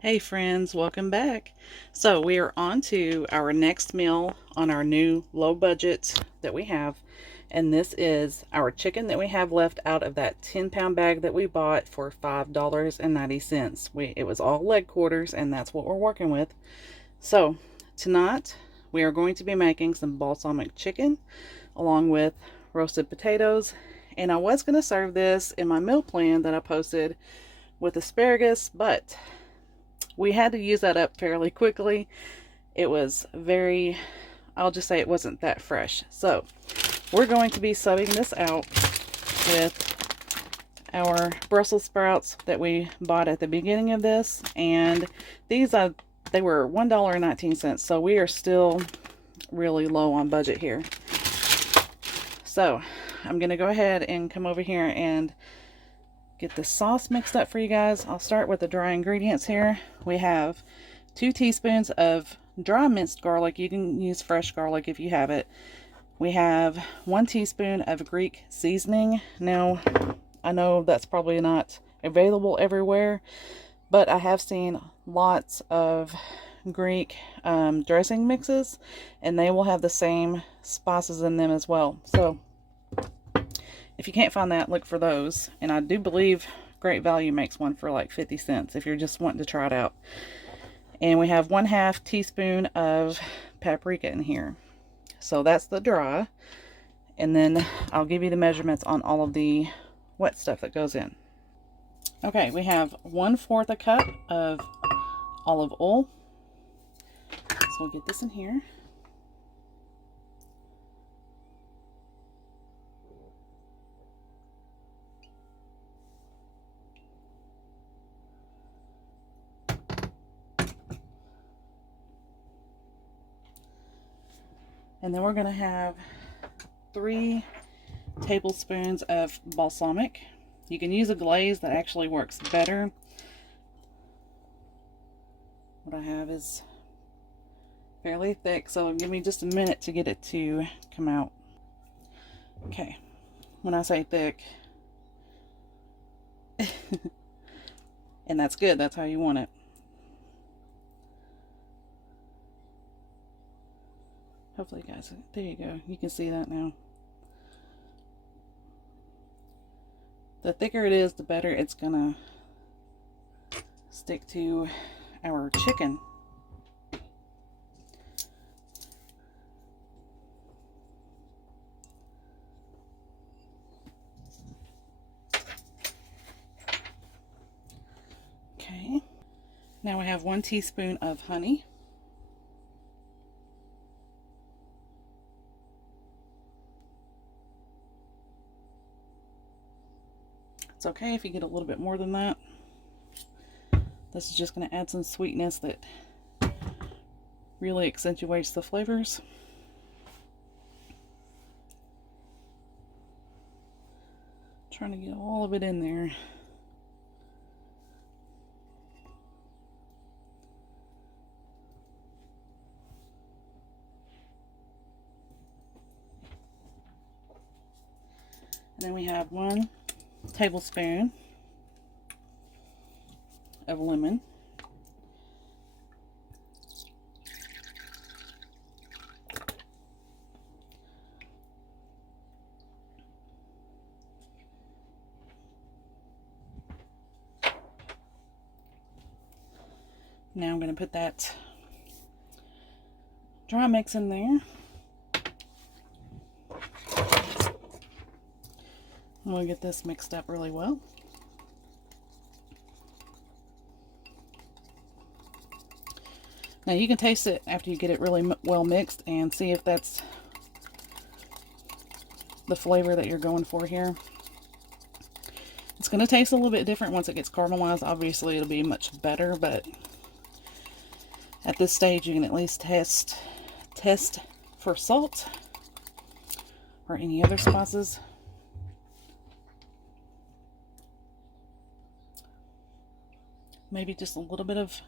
Hey friends, welcome back. So we are on to our next meal on our new low budget that we have. And this is our chicken that we have left out of that 10-pound bag that we bought for $5.90. It was all leg quarters and that's what we're working with. So tonight we are going to be making some balsamic chicken along with roasted potatoes. And I was going to serve this in my meal plan that I posted with asparagus, but we had to use that up fairly quickly. It was I'll just say it wasn't that fresh. So we're going to be subbing this out with our Brussels sprouts that we bought at the beginning of this. And they were $1.19. So we are still really low on budget here. So I'm going to go ahead and come over here and get the sauce mixed up for you guys. I'll start with the dry ingredients here. We have 2 teaspoons of dry minced garlic. You can use fresh garlic if you have it. We have 1 teaspoon of Greek seasoning. Now, I know that's probably not available everywhere, but I have seen lots of Greek dressing mixes, and they will have the same spices in them as well. So if you can't find that, look for those. And I do believe Great Value makes one for like 50 cents if you're just wanting to try it out. And we have 1/2 teaspoon of paprika in here. So that's the dry. And then I'll give you the measurements on all of the wet stuff that goes in. Okay, we have 1/4 a cup of olive oil. So we'll get this in here. And then we're going to have 3 tablespoons of balsamic. You can use a glaze that actually works better. What I have is fairly thick, so give me just a minute to get it to come out. Okay, when I say thick, and that's good, that's how you want it. Hopefully, guys, there you go. You can see that now. The thicker it is, the better it's gonna stick to our chicken. Okay. Now we have 1 teaspoon of honey. It's okay if you get a little bit more than that. This is just going to add some sweetness that really accentuates the flavors. Trying to get all of it in there. And then we have 1 tablespoon of lemon. Now I'm going to put that dry mix in there. We'll get this mixed up really well. Now you can taste it after you get it really well mixed and see if that's the flavor that you're going for here. It's going to taste a little bit different once it gets caramelized. Obviously it'll be much better, but at this stage you can at least test for salt or any other spices. Maybe just a little bit of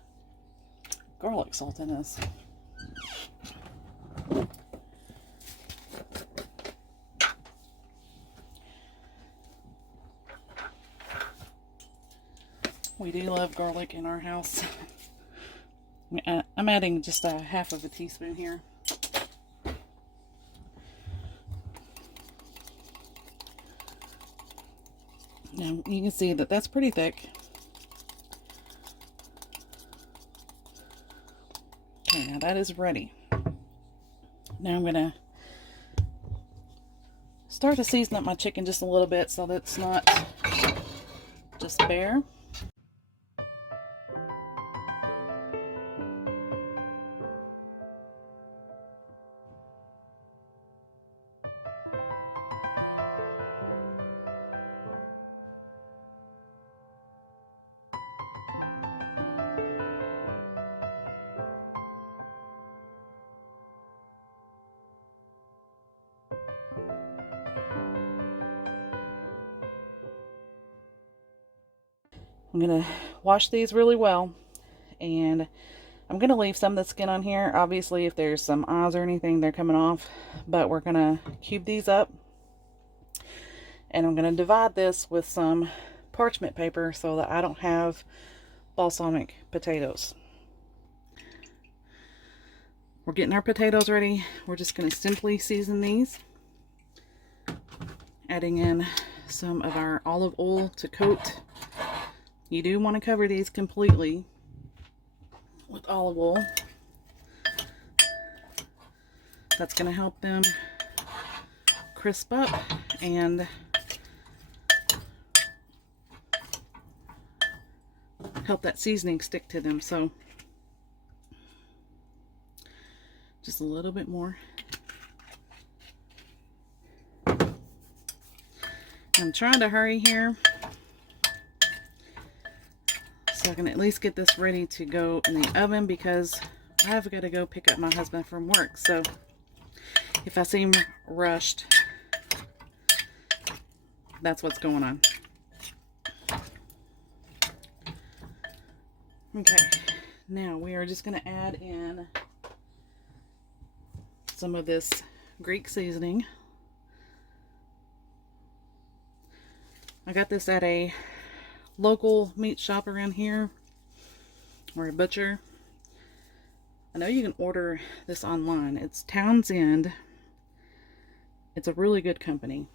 garlic salt in this. We do love garlic in our house. I'm adding just a half of a teaspoon here. Now you can see that that's pretty thick. Okay, now that is ready. Now I'm gonna start to season up my chicken just a little bit so that it's not just bare. I'm going to wash these really well, and I'm going to leave some of the skin on here. Obviously, if there's some eyes or anything, they're coming off, but we're going to cube these up, and I'm going to divide this with some parchment paper so that I don't have balsamic potatoes. We're getting our potatoes ready. We're just going to simply season these, adding in some of our olive oil to coat. You do want to cover these completely with olive oil. That's going to help them crisp up and help that seasoning stick to them. So just a little bit more. I'm trying to hurry here so I can at least get this ready to go in the oven, because I've got to go pick up my husband from work. So if I seem rushed, that's what's going on. Okay, now we are just going to add in some of this Greek seasoning. I got this at a local meat shop around here, or a butcher. I know you can order this online. It's Townsend. It's a really good company,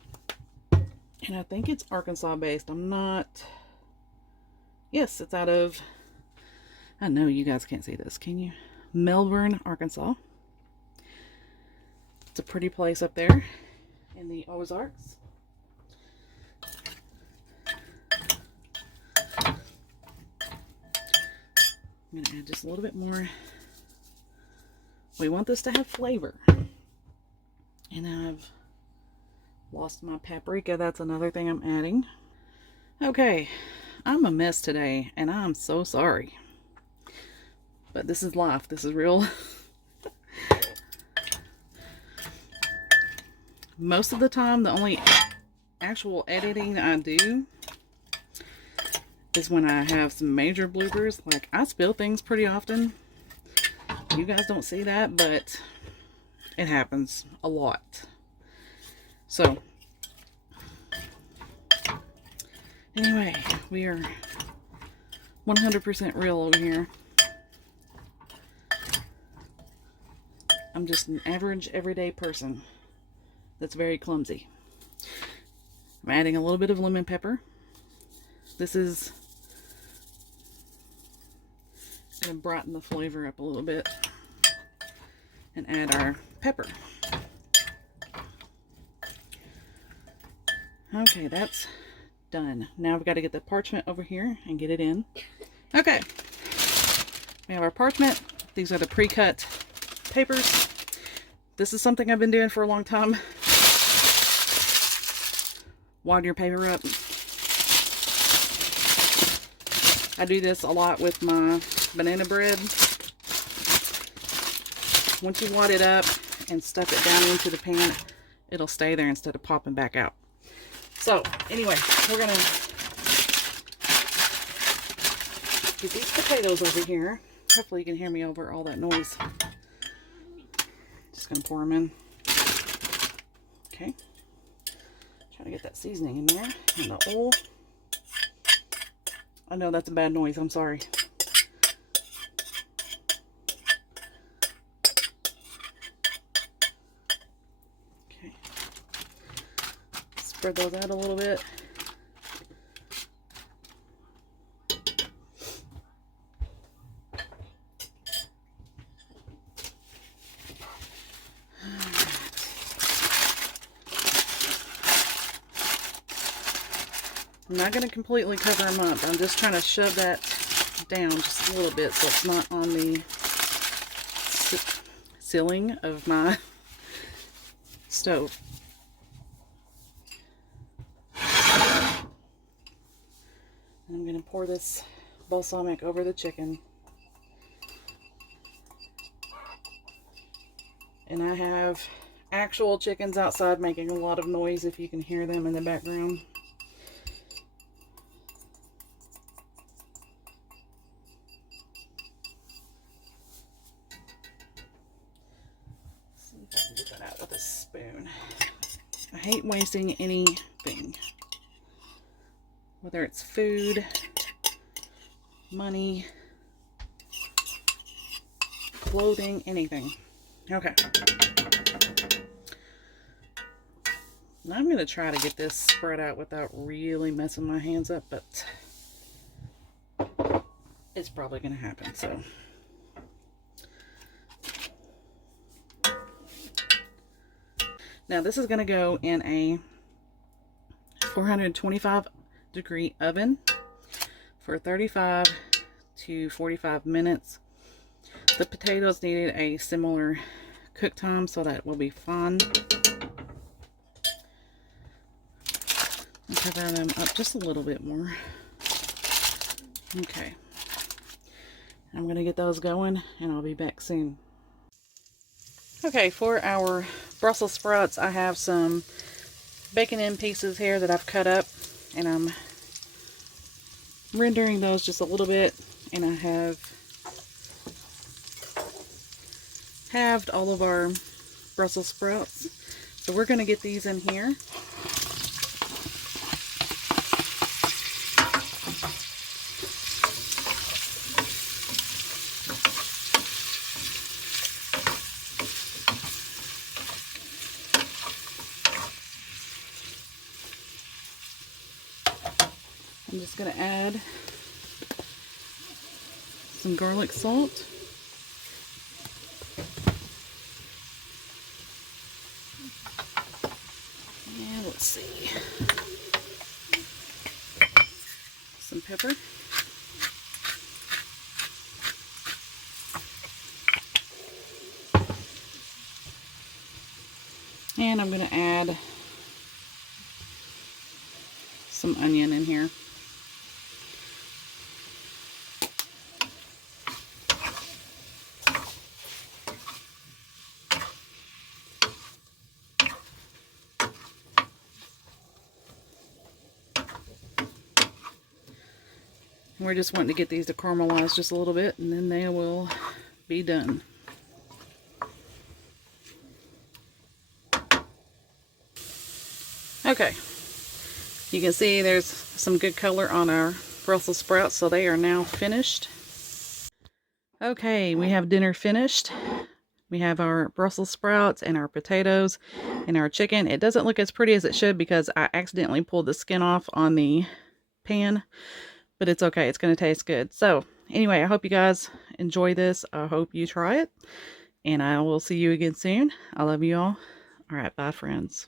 and I think it's Arkansas based. I'm not... Yes, it's out of... I know you guys can't see this, can you? Melbourne, Arkansas. It's a pretty place up there in the Ozarks. I'm going to add just a little bit more. We want this to have flavor. And I've lost my paprika. That's another thing I'm adding. Okay, I'm a mess today, and I'm so sorry. But this is life. This is real. Most of the time, the only actual editing I do is when I have some major bloopers. Like, I spill things pretty often. You guys don't see that, but it happens a lot. So, anyway, we are 100% real over here. I'm just an average, everyday person that's very clumsy. I'm adding a little bit of lemon pepper. This is going to brighten the flavor up a little bit. And add our pepper. Okay, that's done. Now we've got to get the parchment over here and get it in. Okay, we have our parchment. These are the pre-cut papers. This is something I've been doing for a long time. Wad your paper up. I do this a lot with my banana bread. Once you wad it up and stuff it down into the pan, it'll stay there instead of popping back out. So, anyway, we're going to get these potatoes over here. Hopefully you can hear me over all that noise. Just going to pour them in. Okay. Try to get that seasoning in there. And the oil. I know that's a bad noise. I'm sorry. spread those out a little bit. I'm not going to completely cover them up. I'm just trying to shove that down just a little bit so it's not on the ceiling of my stove. I'm going to pour this balsamic over the chicken. And I have actual chickens outside making a lot of noise if you can hear them in the background. See if I can get that out with a spoon. I hate wasting anything. Whether it's food, money, clothing, anything. Okay. Now I'm going to try to get this spread out without really messing my hands up, but it's probably going to happen, so. Now this is going to go in a 425 degree oven for 35 to 45 minutes. The potatoes needed a similar cook time, so that will be fine. I'll cover them up just a little bit more. Okay. I'm going to get those going, and I'll be back soon. Okay, for our Brussels sprouts, I have some bacon in pieces here that I've cut up, and I'm rendering those just a little bit, and I have halved all of our Brussels sprouts. So we're going to get these in here. I'm just going to add some garlic salt. And let's see, some pepper. And I'm going to add some onion in here. We're just wanting to get these to caramelize just a little bit, and then they will be done. Okay, you can see there's some good color on our Brussels sprouts, so they are now finished. Okay, we have dinner finished. We have our Brussels sprouts and our potatoes and our chicken. It doesn't look as pretty as it should because I accidentally pulled the skin off on the pan. But it's okay. It's going to taste good. So anyway, I hope you guys enjoy this. I hope you try it. And I will see you again soon. I love you all. All right. Bye, friends.